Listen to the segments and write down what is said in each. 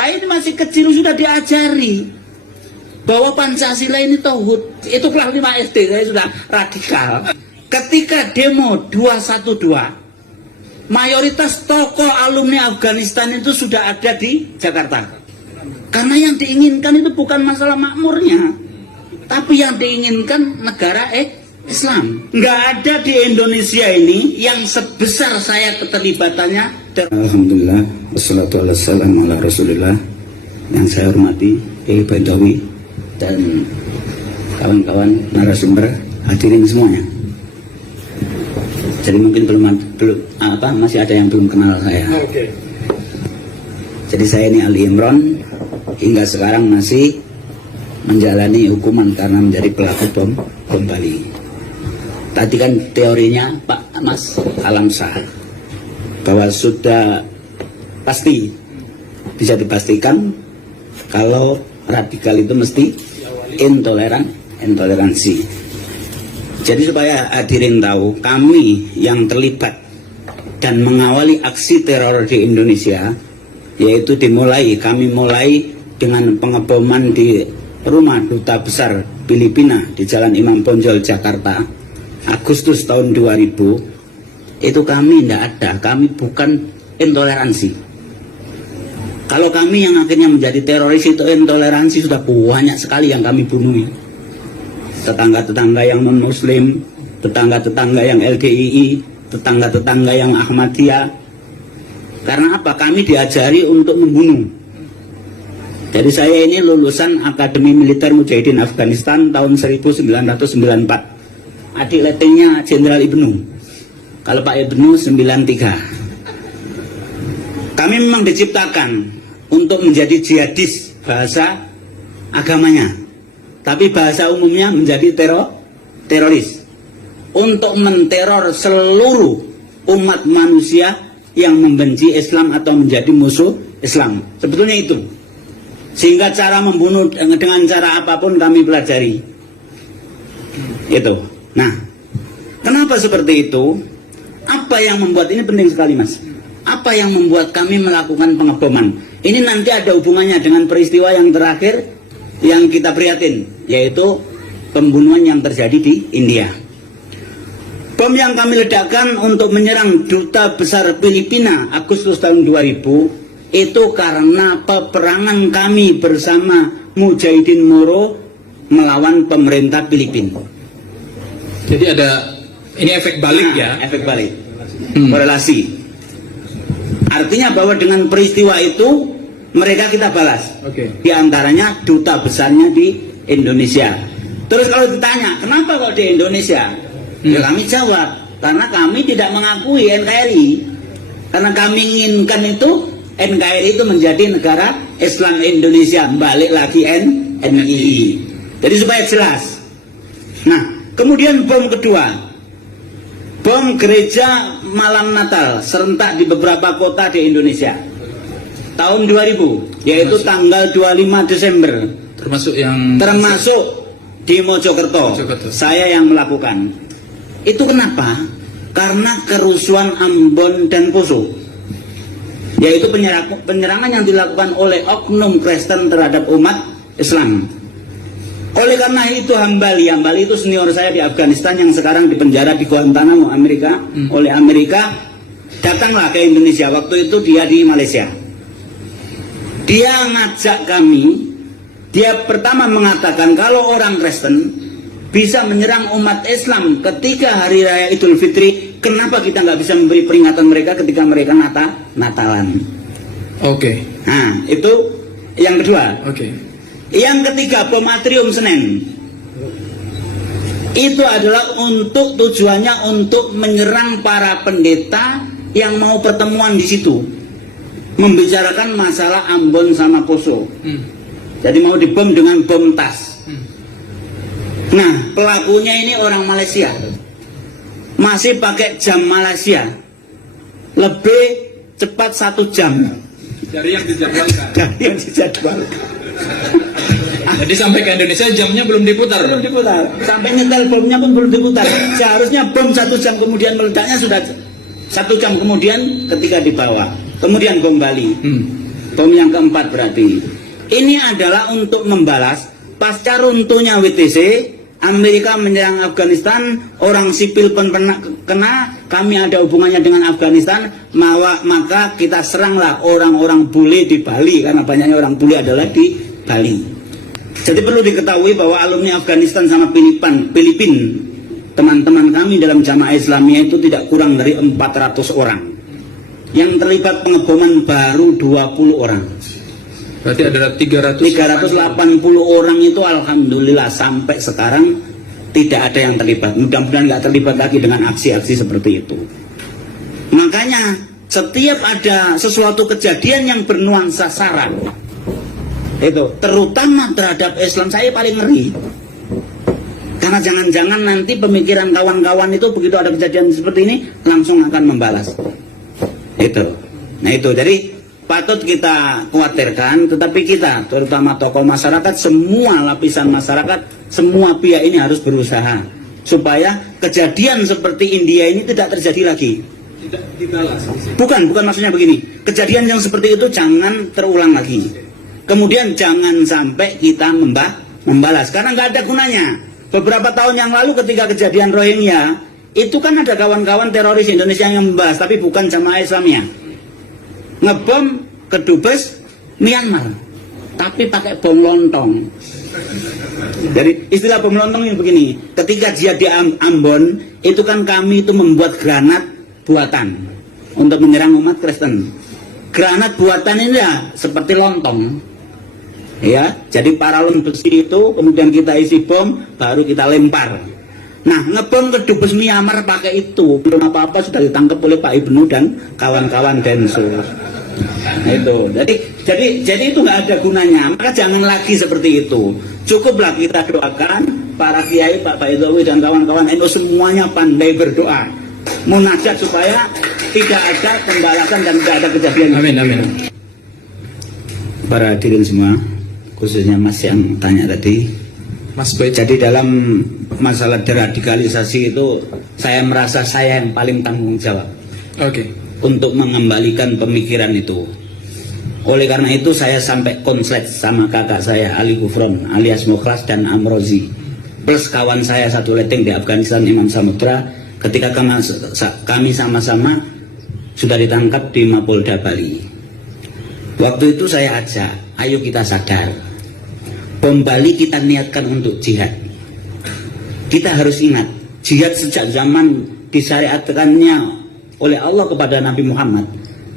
Saya ini masih kecil sudah diajari bahwa Pancasila ini tauhid. Itu kelas 5 SD, saya sudah radikal. Ketika demo 212, mayoritas tokoh alumni Afghanistan itu sudah ada di Jakarta. Karena yang diinginkan itu bukan masalah makmurnya, tapi yang diinginkan negara Islam. Nggak ada di Indonesia ini yang sebesar saya keterlibatannya. Alhamdulillah, wassalatu wassalamu ala rasulillah. Yang saya hormati Kiai Baidawi dan kawan-kawan narasumber, hadirin semuanya. Jadi mungkin masih ada yang belum kenal saya. Jadi saya ini Ali Imron, hingga sekarang masih menjalani hukuman karena menjadi pelaku bom Bali. Tadi kan teorinya Pak Mas Alamsyah bahwa sudah pasti bisa dipastikan kalau radikal itu mesti intoleransi. Jadi supaya hadirin tahu, kami yang terlibat dan mengawali aksi teror di Indonesia, yaitu kami mulai dengan pengeboman di rumah Duta Besar Filipina di Jalan Imam Bonjol, Jakarta, Agustus tahun 2000. Itu kami tidak ada, kami bukan intoleransi. Kalau kami yang akhirnya menjadi teroris itu intoleransi, sudah banyak sekali yang kami bunuh. Tetangga-tetangga yang non-muslim, tetangga-tetangga yang LDII, tetangga-tetangga yang Ahmadiyah. Karena apa? Kami diajari untuk membunuh. Jadi saya ini lulusan Akademi Militer Mujahidin Afghanistan tahun 1994. Adik letengnya Jenderal Ibnu. Kalau Pak Ibnu 93. Kami memang diciptakan untuk menjadi jihadis bahasa agamanya. Tapi bahasa umumnya menjadi teroris. Untuk menteror seluruh umat manusia yang membenci Islam atau menjadi musuh Islam. Sebetulnya itu. Sehingga cara membunuh dengan cara apapun kami pelajari. Itu. Nah, kenapa seperti itu? Apa yang membuat ini penting sekali, Mas? Apa yang membuat kami melakukan pengeboman? Ini nanti ada hubungannya dengan peristiwa yang terakhir yang kita prihatin, yaitu pembunuhan yang terjadi di India. Bom yang kami ledakan untuk menyerang Duta Besar Filipina Agustus tahun 2000 itu karena peperangan kami bersama Mujahidin Moro melawan pemerintah Filipina. Jadi ada ini efek balik ya? Efek balik, korelasi. Artinya bahwa dengan peristiwa itu mereka kita balas. Di antaranya duta besarnya di Indonesia. Terus kalau ditanya kenapa kok di Indonesia, ya kami jawab karena kami tidak mengakui NKRI. Karena kami inginkan itu NKRI itu menjadi negara Islam Indonesia, balik lagi NII. Jadi supaya jelas. Nah, kemudian bom kedua, bom gereja malam Natal serentak di beberapa kota di Indonesia tahun 2000, yaitu tanggal 25 Desember. Termasuk di Mojokerto. Saya yang melakukan. Itu kenapa? Karena kerusuhan Ambon dan Poso, yaitu penyerangan yang dilakukan oleh oknum Kristen terhadap umat Islam. Oleh karena itu Hambali itu senior saya di Afghanistan yang sekarang dipenjara di Guantanamo, Amerika, oleh Amerika, datanglah ke Indonesia. Waktu itu dia di Malaysia. Dia ngajak kami, dia pertama mengatakan kalau orang Kristen bisa menyerang umat Islam ketika Hari Raya Idul Fitri, kenapa kita nggak bisa memberi peringatan mereka ketika mereka Natalan? Nah, itu yang kedua. Yang ketiga, bom atrium Senen. Itu adalah tujuannya untuk menyerang para pendeta yang mau pertemuan di situ, membicarakan masalah Ambon sama Poso. Jadi mau dibom dengan bom tas. Nah, pelakunya ini orang Malaysia, masih pakai jam Malaysia, lebih cepat 1 jam dari yang dijadwalkan. Jadi sampai ke Indonesia jamnya belum diputar. Sampai nyetel bomnya pun belum diputar. Seharusnya bom 1 jam kemudian meledaknya sudah 1 jam kemudian ketika dibawa. Kemudian bom Bali. bom yang keempat berarti. Ini adalah untuk membalas pasca runtuhnya WTC, Amerika menyerang Afghanistan, orang sipil pun kena, kami ada hubungannya dengan Afghanistan, maka kita seranglah orang-orang bule di Bali, karena banyaknya orang bule adalah di Bali. Jadi perlu diketahui bahwa alumni Afghanistan sama Filipina, teman-teman kami dalam Jamaah Islamiyah itu tidak kurang dari 400 orang. Yang terlibat pengeboman baru 20 orang. Berarti ada 380 orang itu alhamdulillah sampai sekarang tidak ada yang terlibat. Mudah-mudahan nggak terlibat lagi dengan aksi-aksi seperti itu. Makanya setiap ada sesuatu kejadian yang bernuansa sara, itu terutama terhadap Islam, saya paling ngeri. Karena jangan-jangan nanti pemikiran kawan-kawan itu begitu ada kejadian seperti ini langsung akan membalas. Itu. Nah itu jadi patut kita khawatirkan, tetapi kita, terutama tokoh masyarakat, semua lapisan masyarakat, semua pihak ini harus berusaha supaya kejadian seperti India ini tidak terjadi lagi. Bukan maksudnya begini. Kejadian yang seperti itu jangan terulang lagi. Kemudian jangan sampai kita membalas, karena nggak ada gunanya. Beberapa tahun yang lalu ketika kejadian Rohingya, itu kan ada kawan-kawan teroris Indonesia yang membahas, tapi bukan Jamaah Islamiyah. Ngebom ke Dubes Myanmar, tapi pakai bom lontong. Jadi istilah bom lontong yang begini, ketika jihad di Ambon itu kan kami itu membuat granat buatan untuk menyerang umat Kristen. Granat buatan ini ya seperti lontong, ya. Jadi paralon besi itu kemudian kita isi bom, baru kita lempar. Nah, ngebom ke Dubes Myanmar pakai itu, belum apa-apa sudah ditangkap oleh Pak Ibnu dan kawan-kawan Densus. Nah, itu. Jadi itu nggak ada gunanya. Maka jangan lagi seperti itu. Cukuplah kita doakan para kiai, Pak Baidowi dan kawan-kawan NU semuanya pandai berdoa, munajat supaya tidak ada pembalasan dan tidak ada kejadian. Amin. Para hadirin semua, khususnya Mas yang tanya tadi, Mas Baik. jadi dalam masalah deradikalisasi itu saya merasa saya yang paling tanggung jawab. Oke. Untuk mengembalikan pemikiran itu. Oleh karena itu saya sampai konslet sama kakak saya Ali Gufron alias Mukhlas dan Amrozi, plus kawan saya satu leteng di Afghanistan Imam Samudra, ketika kami sama-sama sudah ditangkap di Mapolda Bali. Waktu itu saya ajak, ayo kita sadar, bom Bali kita niatkan untuk jihad. Kita harus ingat, jihad sejak zaman disyariatkannya oleh Allah kepada Nabi Muhammad.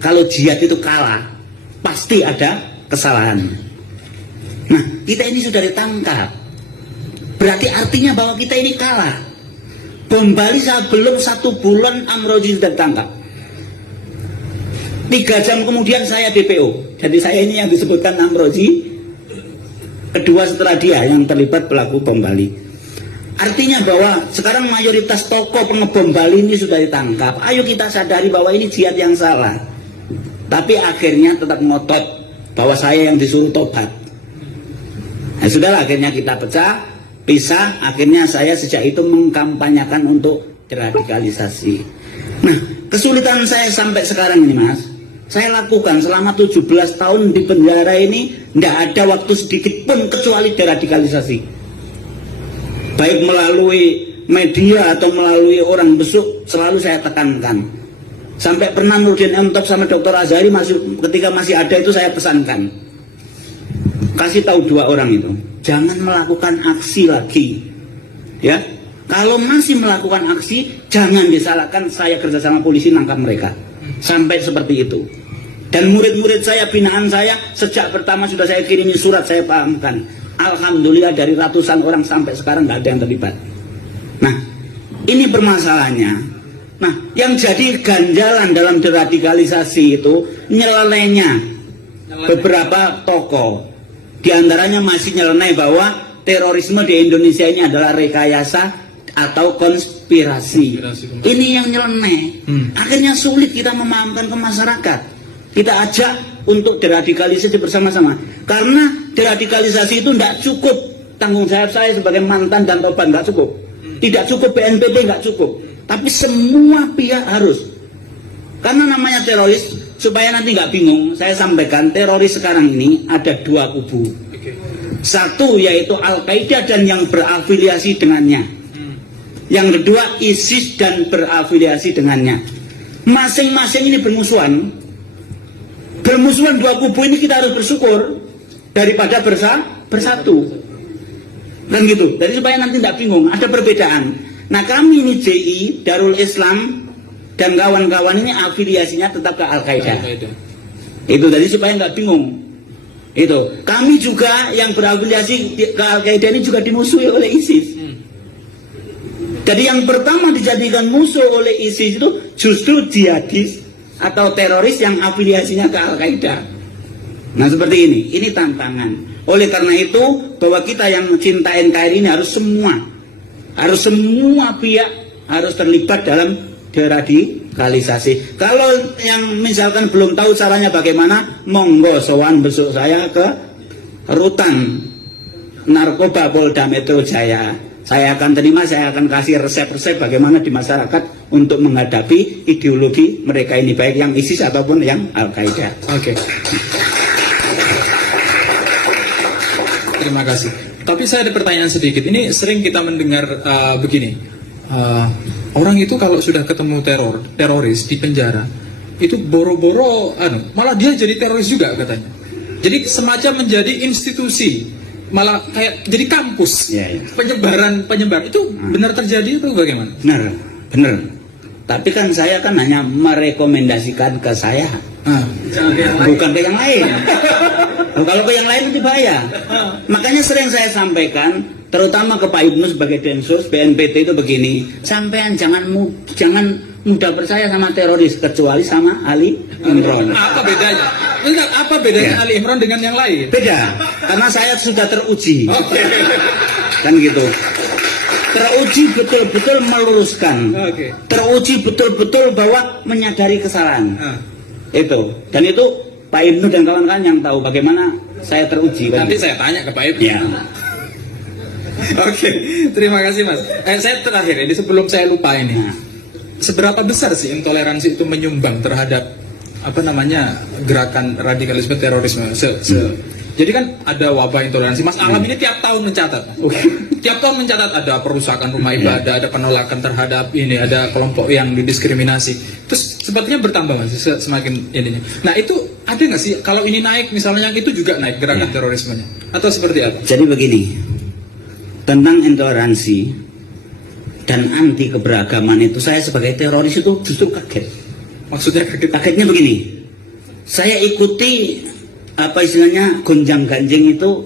Kalau jihad itu kalah, pasti ada kesalahan. Nah, kita ini sudah ditangkap, berarti artinya bahwa kita ini kalah. Bom Bali belum 1 bulan Amrozi sudah ditangkap. 3 jam kemudian saya DPO. Jadi saya ini yang disebutkan Amrozi, kedua setelah dia yang terlibat pelaku bom Bali. Artinya bahwa sekarang mayoritas tokoh pengebom Bali ini sudah ditangkap. Ayo kita sadari bahwa ini jihad yang salah. Tapi akhirnya tetap ngotot bahwa saya yang disuruh tobat. Nah, sudahlah, akhirnya kita pisah. Akhirnya saya sejak itu mengkampanyakan untuk deradikalisasi. Nah, kesulitan saya sampai sekarang ini, Mas, saya lakukan selama 17 tahun di penjara ini, tidak ada waktu sedikit pun kecuali deradikalisasi. Baik melalui media atau melalui orang besuk, selalu saya tekankan. Sampai pernah Nurdin M. Top sama Dr. Azhari ketika masih ada itu saya pesankan, kasih tahu 2 orang itu, jangan melakukan aksi lagi, ya. Kalau masih melakukan aksi, jangan disalahkan saya kerjasama polisi nangkap mereka. Sampai seperti itu. Dan murid-murid saya, binaan saya, sejak pertama sudah saya kirimi surat, saya pahamkan. Alhamdulillah dari ratusan orang sampai sekarang nggak ada yang terlibat. Nah, ini permasalahannya. Nah, yang jadi ganjalan dalam deradikalisasi itu nyelenehnya beberapa tokoh. Di antaranya masih nyeleneh bahwa terorisme di Indonesia ini adalah rekayasa atau konspirasi. Ini yang nyeleneh. Akhirnya sulit kita memahamkan ke masyarakat. Kita ajak untuk deradikalisasi bersama-sama. Karena deradikalisasi itu tidak cukup tanggung jawab saya sebagai mantan dan tobat, nggak cukup. Tidak cukup BNPB, nggak cukup. Tapi semua pihak harus. Karena namanya teroris, supaya nanti nggak bingung, saya sampaikan teroris sekarang ini ada dua kubu. Satu yaitu Al-Qaeda dan yang berafiliasi dengannya. Yang kedua ISIS dan berafiliasi dengannya. Masing-masing ini bermusuhan. Bermusuhan dua kubu ini kita harus bersyukur daripada bersatu. Dan gitu. Jadi supaya nanti tidak bingung, ada perbedaan. Nah kami ini JI, Darul Islam dan kawan-kawan ini afiliasinya tetap ke Al-Qaeda. Itu tadi supaya nggak bingung. Itu kami juga yang berafiliasi ke Al-Qaeda ini juga dimusuhi oleh ISIS. Jadi yang pertama dijadikan musuh oleh ISIS itu justru jihadis atau teroris yang afiliasinya ke Al-Qaeda. Nah seperti ini tantangan. Oleh karena itu bahwa kita yang cinta NKRI ini harus semua pihak harus terlibat dalam deradikalisasi. Kalau yang misalkan belum tahu caranya bagaimana, monggo sowan besok saya ke rutan narkoba Polda Metro Jaya. Saya akan terima, saya akan kasih resep-resep bagaimana di masyarakat untuk menghadapi ideologi mereka ini, baik yang ISIS ataupun yang Al-Qaeda. Oke. Terima kasih. Tapi saya ada pertanyaan sedikit. Ini sering kita mendengar begini. Orang itu kalau sudah ketemu teroris di penjara, itu boro-boro malah dia jadi teroris juga katanya. Jadi semacam menjadi institusi, malah kayak jadi kampus. Penyebar itu benar terjadi atau bagaimana? Benar. Tapi kan saya kan hanya merekomendasikan ke saya, bukan ke yang lain. Kalau ke yang lain itu bahaya. Makanya sering saya sampaikan, terutama ke Pak Ibnu sebagai Densus BNPT itu begini, sampean jangan mudah percaya sama teroris kecuali sama Ali Imron. Apa bedanya? Apa bedanya Ali Imron dengan yang lain? Beda, karena saya sudah teruji. Kan gitu. Teruji betul-betul meluruskan. Teruji betul-betul bahwa menyadari kesalahan. Itu. Dan itu Pak Ibnu dan kawan-kawan yang tahu bagaimana saya teruji. Nanti saya tanya ke Pak Ibnu. Ya. Oke, terima kasih Mas. Saya terakhir ini sebelum saya lupa ini. Seberapa besar sih intoleransi itu menyumbang terhadap gerakan radikalisme terorisme? Jadi kan ada wabah intoleransi. Mas Alam ini tiap tahun mencatat. Tiap tahun mencatat ada perusakan rumah ibadah, ada penolakan terhadap ini, ada kelompok yang didiskriminasi. Terus sepertinya bertambah Mas, semakin ininya. Nah itu ada nggak sih kalau ini naik misalnya yang itu juga naik gerakan terorismenya? Atau seperti apa? Jadi begini, tentang intoleransi dan anti keberagaman itu saya sebagai teroris itu justru kaget. Maksudnya kaget? Kagetnya begini, saya ikuti apa istilahnya gonjang ganjing itu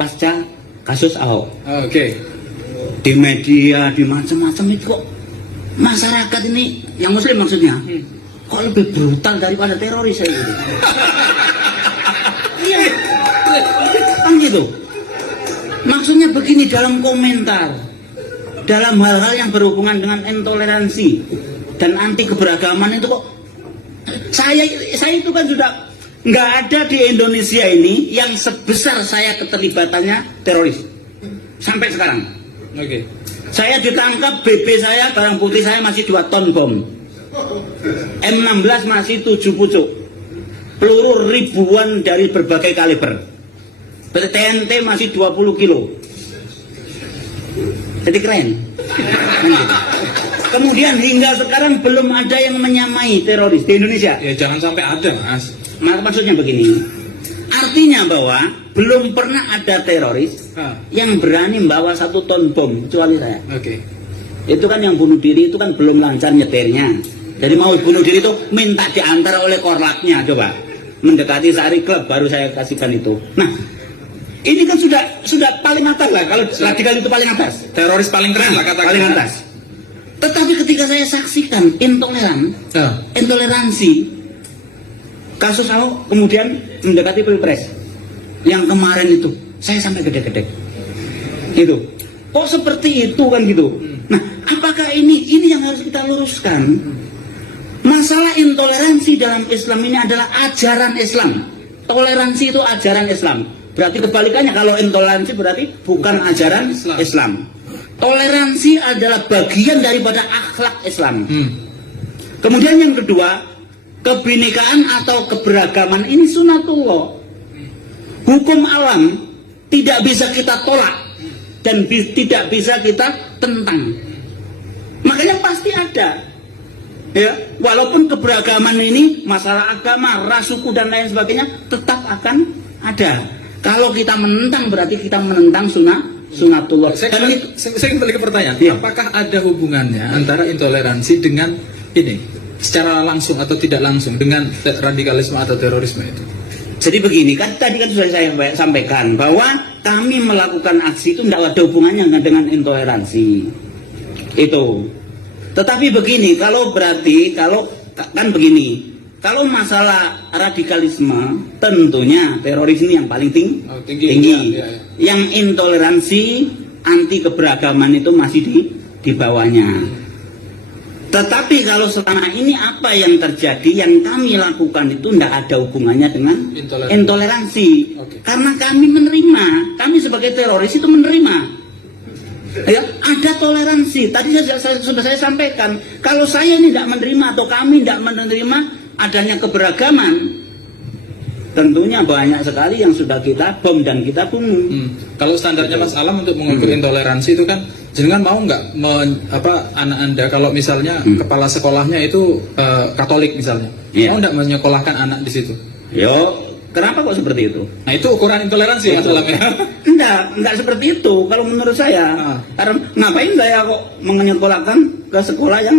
pasca kasus Ahok. Di media, di macam-macam itu kok masyarakat ini yang muslim maksudnya kok lebih brutal daripada teroris saya gitu. Iya, kan gitu. Maksudnya begini, dalam komentar, dalam hal-hal yang berhubungan dengan intoleransi dan anti keberagaman itu kok saya itu kan sudah nggak ada di Indonesia ini yang sebesar saya keterlibatannya teroris sampai sekarang. Saya ditangkap, BB saya, barang putih saya masih 2 ton bom, M16 masih 7 pucuk, peluru ribuan dari berbagai kaliber, TNT masih 20 kilo. Jadi keren. Kemudian hingga sekarang belum ada yang menyamai teroris di Indonesia. Ya jangan sampai ada Mas. Maksudnya begini, artinya bahwa belum pernah ada teroris yang berani membawa 1 ton bom kecuali saya. Itu kan yang bunuh diri itu kan belum lancar nyetirnya. Jadi mau bunuh diri itu minta diantar oleh korlapnya, coba mendekati Sari Club baru saya kasihkan itu. Nah, ini kan sudah paling atas lah, kalau radikal itu paling atas. Teroris paling keren lah katakan. Paling atas. Tetapi ketika saya saksikan intoleransi kasus Ahok kemudian mendekati Pilpres yang kemarin itu, saya sampai gede-gede gitu. Kok seperti itu kan gitu. Nah, apakah ini yang harus kita luruskan? Masalah intoleransi dalam Islam ini adalah ajaran Islam. Toleransi itu ajaran Islam. Berarti kebalikannya, kalau intoleransi berarti bukan ajaran Islam. Toleransi adalah bagian daripada akhlak Islam. Kemudian yang kedua, kebinekaan atau keberagaman ini sunatullah. Hukum alam tidak bisa kita tolak dan tidak bisa kita tentang. Makanya pasti ada. Ya, walaupun keberagaman ini masalah agama, ras, suku dan lain sebagainya tetap akan ada. Kalau kita menentang berarti kita menentang sunatullah. Saya kembali ke pertanyaan, Ya. apakah ada hubungannya antara intoleransi dengan ini, secara langsung atau tidak langsung dengan radikalisme atau terorisme itu? Jadi begini, kan tadi kan sudah saya sampaikan bahwa kami melakukan aksi itu tidak ada hubungannya dengan intoleransi. Itu. Tetapi begini, kalau kan begini, kalau masalah radikalisme tentunya teroris ini yang paling tinggi. Ya. Yang intoleransi, anti keberagaman itu masih di bawahnya. Tetapi kalau selama ini apa yang terjadi, yang kami lakukan itu tidak ada hubungannya dengan intoleransi. Oke. Karena kami menerima, kami sebagai teroris itu menerima. Ya, ada toleransi. Tadi sudah saya sampaikan, kalau saya ini tidak menerima atau kami tidak menerima adanya keberagaman, tentunya banyak sekali yang sudah kita bom dan kita bunuh. Kalau standarnya Mas Alam untuk mengukur intoleransi itu kan, jenengan mau nggak anak Anda kalau misalnya kepala sekolahnya itu Katolik misalnya, Iya. mau nggak menyekolahkan anak di situ? Yo, kenapa kok seperti itu? Nah itu ukuran intoleransi Mas Alam ya. Enggak seperti itu kalau menurut saya. Karena ngapain saya kok menyekolahkan ke sekolah yang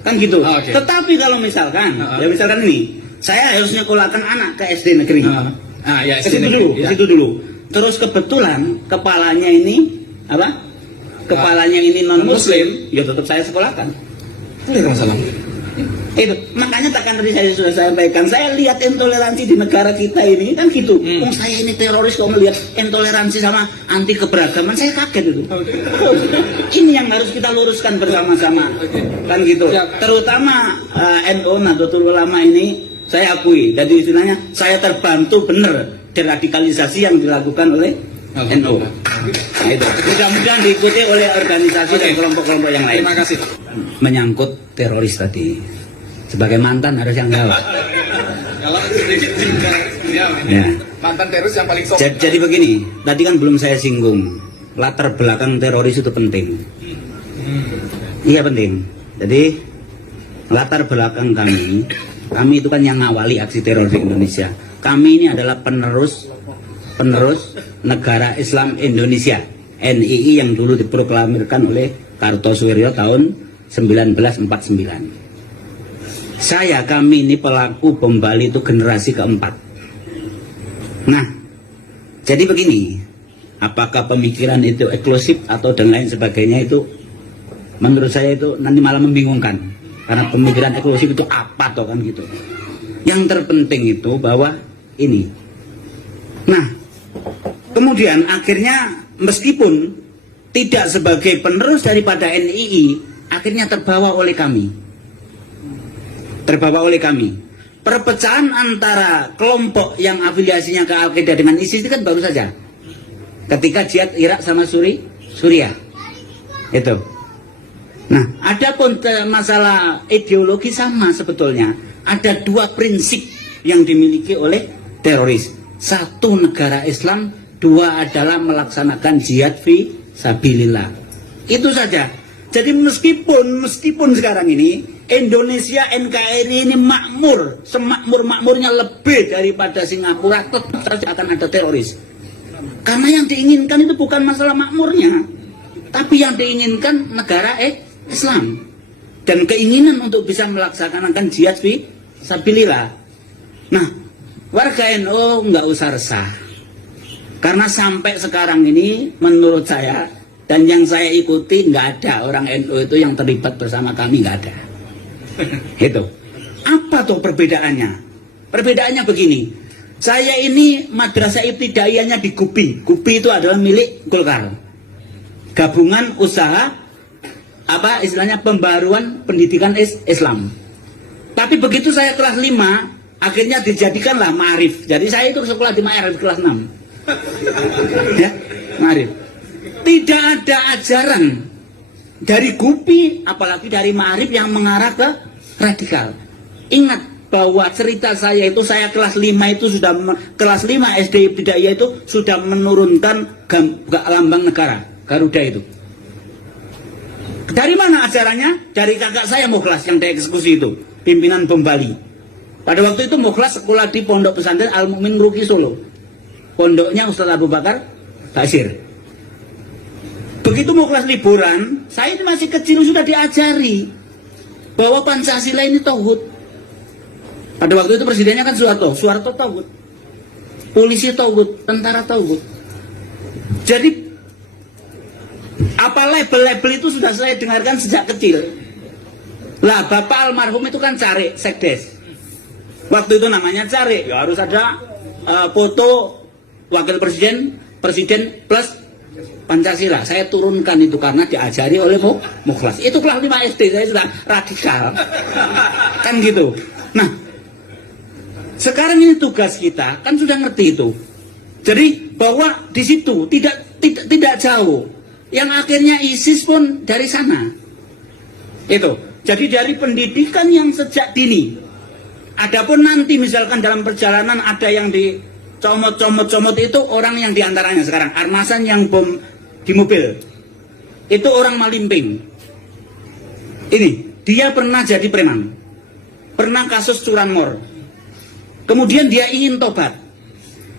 kan gitu. Oke. Tetapi kalau misalkan, ya misalkan ini, saya harus nyekolahkan anak ke SD negeri. Ya Ke situ dulu. Terus kebetulan kepalanya ini apa? Kepalanya ini non muslim, ya tetap saya sekolahkan. Boleh Mas Alam. Itu makanya takkan tadi saya sudah sampaikan, saya lihat intoleransi di negara kita ini kan gitu. Saya ini teroris kok melihat intoleransi sama anti keberagaman, saya kaget itu. Ini yang harus kita luruskan bersama-sama. Kan gitu. Terutama NU Nahdlatul Ulama ini saya akui, jadi istilahnya saya terbantu benar deradikalisasi yang dilakukan oleh NU. Nah, itu mudah-mudahan diikuti oleh organisasi dan kelompok-kelompok yang lain. Terima kasih. Menyangkut teroris tadi, sebagai mantan harus yang jawab. Kalau sedikit Ya. mantan teroris yang paling sok. Jadi begini, tadi kan belum saya singgung, latar belakang teroris itu penting. Iya penting. Jadi latar belakang kami itu kan yang ngawali aksi teror di Indonesia. Kami ini adalah penerus Negara Islam Indonesia, NII, yang dulu diproklamirkan oleh Kartosuwiryo tahun 1949. Kami ini pelaku bom Bali itu generasi keempat. Nah, jadi begini, apakah pemikiran itu eksklusif atau dan lain sebagainya, itu menurut saya itu nanti malah membingungkan. Karena pemikiran eksklusif itu apa toh kan gitu. Yang terpenting itu bahwa ini. Nah, kemudian akhirnya meskipun tidak sebagai penerus daripada NII, akhirnya terbawa oleh kami. Perpecahan antara kelompok yang afiliasinya ke Al-Qaeda dengan ISIS itu kan baru saja. Ketika jihad Irak sama Suriah. Itu. Nah, adapun masalah ideologi sama sebetulnya. Ada dua prinsip yang dimiliki oleh teroris. Satu, negara Islam. Dua adalah melaksanakan jihad fi sabilillah. Itu saja. Jadi meskipun sekarang ini Indonesia NKRI ini makmur, semakmur-makmurnya lebih daripada Singapura, tetap saja akan ada teroris. Karena yang diinginkan itu bukan masalah makmurnya, tapi yang diinginkan negara Islam dan keinginan untuk bisa melaksanakan jihad fi sabilillah. Nah, warga NU nggak usah resah, karena sampai sekarang ini menurut saya dan yang saya ikuti nggak ada orang NU itu yang terlibat bersama kami, nggak ada. Itu apa tuh perbedaannya? Perbedaannya begini, saya ini madrasah ibtidaiyahnya di Gupi. Gupi itu adalah milik Golkar, gabungan usaha apa istilahnya pembaruan pendidikan Islam. Tapi begitu saya kelas 5, akhirnya dijadikanlah Ma'arif. Jadi saya itu sekolah di Ma'arif kelas 6. Ya, Ma'arif. Tidak ada ajaran dari Gupi, apalagi dari Ma'arif yang mengarah ke radikal. Ingat, bahwa cerita saya itu saya kelas 5 itu sudah kelas 5 SD Ibtidaiyah itu sudah menurunkan lambang negara Garuda itu. Dari mana acaranya? Dari kakak saya Mukhlas yang dieksekusi itu, pimpinan bom Bali. Pada waktu itu Mukhlas sekolah di Pondok Pesantren Al Mukmin Ngeruki Solo. Pondoknya Ustaz Abu Bakar Basir. Begitu Mukhlas liburan, saya ini masih kecil sudah diajari bahwa Pancasila ini tauhid. Pada waktu itu presidennya kan Soeharto tauhid, polisi tauhid, tentara tauhid. Jadi apa label-label itu sudah saya dengarkan sejak kecil. Lah bapak almarhum itu kan Carik Sekdes. Waktu itu namanya Carik, ya harus ada foto wakil presiden plus Pancasila. Saya turunkan itu karena diajari oleh Mukhlas. Itu kelas 5 SD, saya sudah radikal. Kan gitu. Nah, sekarang ini tugas kita kan sudah ngerti itu. Jadi bahwa di situ tidak jauh. Yang akhirnya ISIS pun dari sana. Itu. Jadi dari pendidikan yang sejak dini. Adapun nanti misalkan dalam perjalanan ada yang dicomot itu orang yang diantaranya sekarang Armasan yang bom di mobil. Itu orang Malimping. Ini, dia pernah jadi preman. Pernah kasus curanmor. Kemudian dia ingin tobat.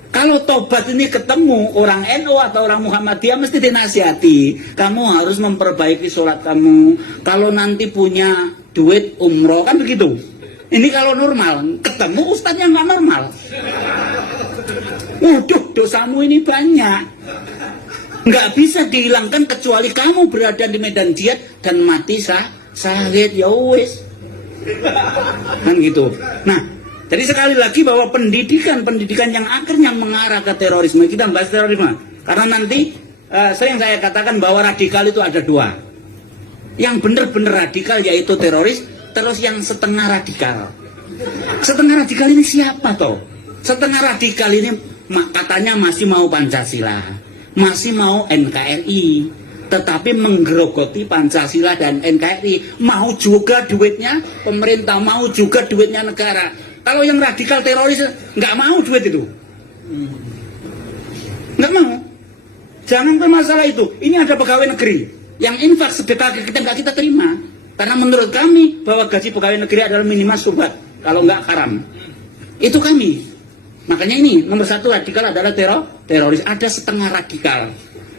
Kalau tobat ini ketemu orang NU atau orang Muhammadiyah mesti dinasihati. Kamu harus memperbaiki sholat kamu. Kalau nanti punya duit umroh kan begitu. Ini kalau normal, ketemu ustadznya nggak normal. Waduh, dosamu ini banyak. Nggak bisa dihilangkan kecuali kamu berada di medan jihad dan mati syahid ya wis. Kan gitu. Nah, jadi sekali lagi bahwa pendidikan yang akhirnya mengarah ke terorisme, kita bahas terorisme. Karena nanti sering saya katakan bahwa radikal itu ada dua. Yang benar-benar radikal yaitu teroris, terus yang setengah radikal. Setengah radikal ini siapa toh? Setengah radikal ini katanya masih mau Pancasila, masih mau NKRI, tetapi menggerogoti Pancasila dan NKRI, mau juga duitnya pemerintah, mau juga duitnya negara. Kalau yang radikal teroris nggak mau duit itu, nggak mau. Jangan ke masalah itu. Ini ada pegawai negeri yang infak sedekah ke kita nggak kita terima, karena menurut kami bahwa gaji pegawai negeri adalah minimal surbat, kalau nggak haram. Itu kami. Makanya ini nomor satu radikal adalah teroris. Ada setengah radikal.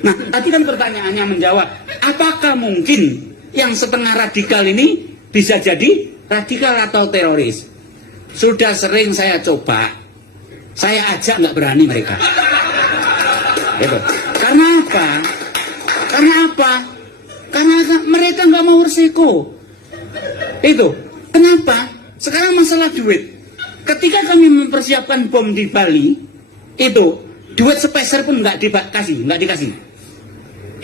Nah tadi kan pertanyaannya menjawab, apakah mungkin yang setengah radikal ini bisa jadi radikal atau teroris? Sudah sering saya coba, saya ajak nggak berani mereka. Gitu. Karena apa? Karena mereka nggak mau resiko. Itu. Kenapa? Sekarang masalah duit. Ketika kami mempersiapkan bom di Bali, itu duit sepeser pun nggak dikasih.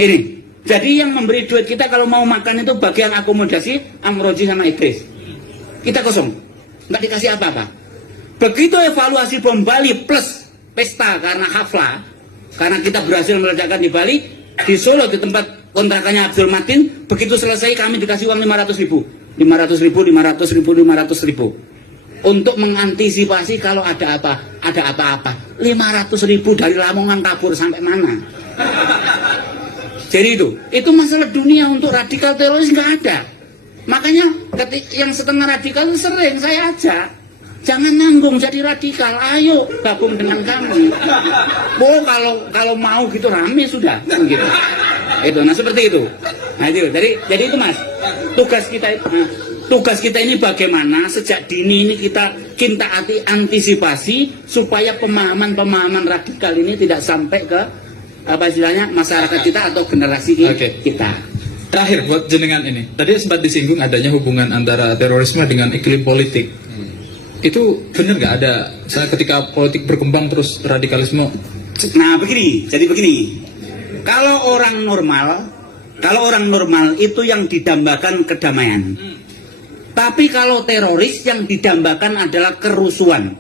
Ini. Jadi yang memberi duit kita kalau mau makan itu bagian akomodasi Amroji sama Idris. Kita kosong. Nggak dikasih apa-apa. Begitu evaluasi bom Bali plus pesta karena haflah, karena kita berhasil meledakkan di Bali, di Solo di tempat kontrakannya Abdul Matin, begitu selesai kami dikasih uang 500.000 untuk mengantisipasi kalau ada apa-apa. 500.000 dari Lamongan kabur sampai mana? Jadi itu masalah dunia. Untuk radikal teroris nggak ada. Makanya yang setengah radikal itu sering saya ajak, jangan nanggung jadi radikal, ayo gabung dengan kami. Oh kalau mau gitu rame sudah, gitu. Itu, nah seperti itu. Nah itu, jadi itu Mas, tugas kita ini bagaimana sejak dini ini kita antisipasi supaya pemahaman radikal ini tidak sampai ke apa istilahnya masyarakat kita atau generasi kita. Terakhir buat jenengan ini, tadi sempat disinggung adanya hubungan antara terorisme dengan iklim politik. Itu benar nggak ada? Misalnya ketika politik berkembang terus radikalisme. Nah jadi begini. Kalau orang normal itu yang didambakan kedamaian. Tapi kalau teroris yang didambakan adalah kerusuhan.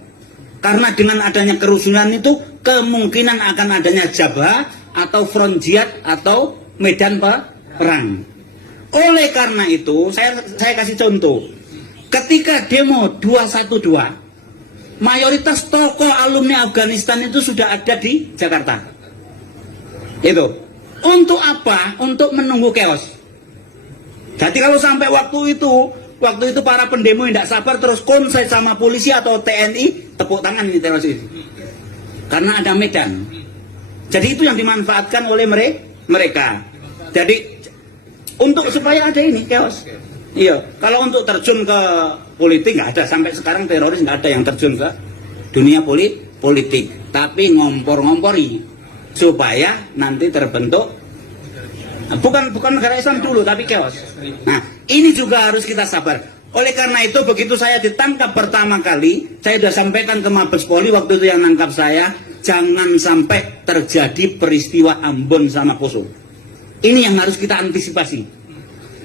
Karena dengan adanya kerusuhan itu kemungkinan akan adanya jabha atau front jihad atau medan perang. Oleh karena itu, saya kasih contoh. ketika demo 212, mayoritas tokoh alumni Afghanistan itu sudah ada di Jakarta. Itu. Untuk apa? Untuk menunggu chaos. Jadi kalau sampai waktu itu para pendemo tidak sabar terus konslet sama polisi atau TNI, tepuk tangan ini teroris itu. Karena ada medan. Jadi itu yang dimanfaatkan oleh mereka. Jadi untuk supaya ada ini chaos. Iya, kalau untuk terjun ke politik nggak ada, sampai sekarang teroris nggak ada yang terjun ke dunia politik, tapi ngompor-ngompori supaya nanti terbentuk bukan negara Islam dulu tapi chaos. Nah, ini juga harus kita sabar. Oleh karena itu begitu saya ditangkap pertama kali, saya sudah sampaikan ke Mabes Polri waktu itu yang nangkap saya, jangan sampai terjadi peristiwa Ambon sama Poso. Ini yang harus kita antisipasi.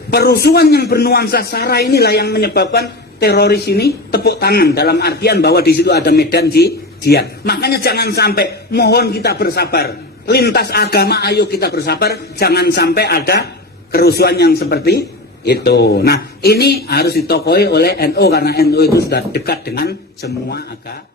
Perusuhan yang bernuansa SARA inilah yang menyebabkan teroris ini tepuk tangan dalam artian bahwa di situ ada medan jihad. Makanya jangan sampai, mohon kita bersabar. Lintas agama ayo kita bersabar, jangan sampai ada kerusuhan yang seperti itu. Nah, ini harus ditokohi oleh NU karena NU itu sudah dekat dengan semua agama.